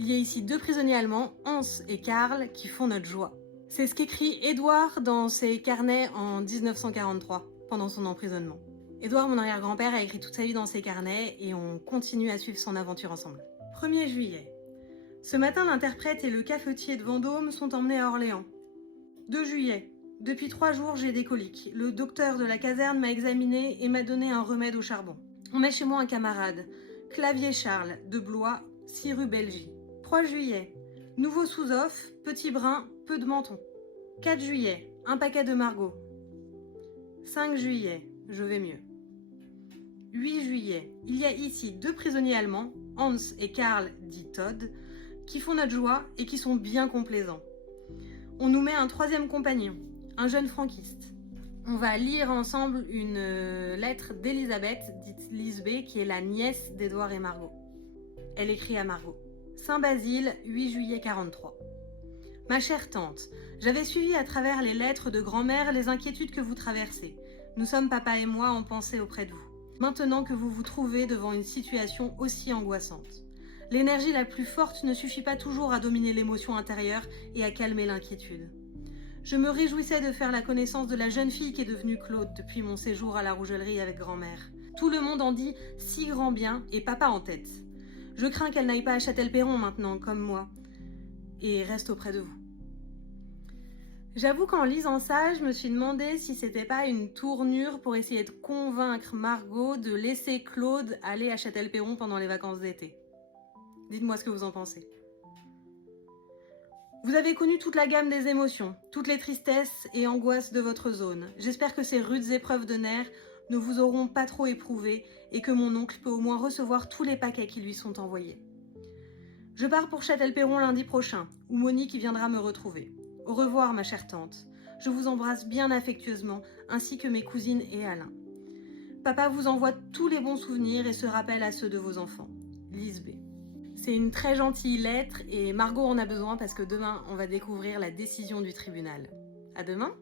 Il y a ici 2 prisonniers allemands, Hans et Karl, qui font notre joie. C'est ce qu'écrit Édouard dans ses carnets en 1943, pendant son emprisonnement. Édouard, mon arrière-grand-père, a écrit toute sa vie dans ses carnets et on continue à suivre son aventure ensemble. 1er juillet. Ce matin, l'interprète et le cafetier de Vendôme sont emmenés à Orléans. 2 juillet. Depuis 3 jours, j'ai des coliques. Le docteur de la caserne m'a examiné et m'a donné un remède au charbon. On met chez moi un camarade, Clavier Charles, de Blois, 6 rue Belgie. 3 juillet. Nouveau sous-off, petit brun, peu de menton. 4 juillet. Un paquet de Margot. 5 juillet. Je vais mieux. 8 juillet. Il y a ici 2 prisonniers allemands, Hans et Karl, dit Todd, qui font notre joie et qui sont bien complaisants. On nous met un 3e compagnon, un jeune franquiste. On va lire ensemble une lettre d'Elisabeth, dite Lisbeth, qui est la nièce d'Édouard et Margot. Elle écrit à Margot. Saint-Basile, 8 juillet 43. Ma chère tante, j'avais suivi à travers les lettres de grand-mère les inquiétudes que vous traversez. Nous sommes, papa et moi, en pensée auprès de vous. Maintenant que vous vous trouvez devant une situation aussi angoissante. L'énergie la plus forte ne suffit pas toujours à dominer l'émotion intérieure et à calmer l'inquiétude. Je me réjouissais de faire la connaissance de la jeune fille qui est devenue Claude depuis mon séjour à la Rougellerie avec grand-mère. Tout le monde en dit si grand bien et papa en tête. Je crains qu'elle n'aille pas à Châtel-Perron maintenant, comme moi, et reste auprès de vous. J'avoue qu'en lisant ça, je me suis demandé si c'était pas une tournure pour essayer de convaincre Margot de laisser Claude aller à Châtel-Perron pendant les vacances d'été. Dites-moi ce que vous en pensez. Vous avez connu toute la gamme des émotions, toutes les tristesses et angoisses de votre zone. J'espère que ces rudes épreuves de nerfs ne vous auront pas trop éprouvé et que mon oncle peut au moins recevoir tous les paquets qui lui sont envoyés. Je pars pour Châtel-Perron lundi prochain, où Monique viendra me retrouver. Au revoir, ma chère tante. Je vous embrasse bien affectueusement, ainsi que mes cousines et Alain. Papa vous envoie tous les bons souvenirs et se rappelle à ceux de vos enfants. Lisbeth. C'est une très gentille lettre et Margot en a besoin parce que demain, on va découvrir la décision du tribunal. À demain!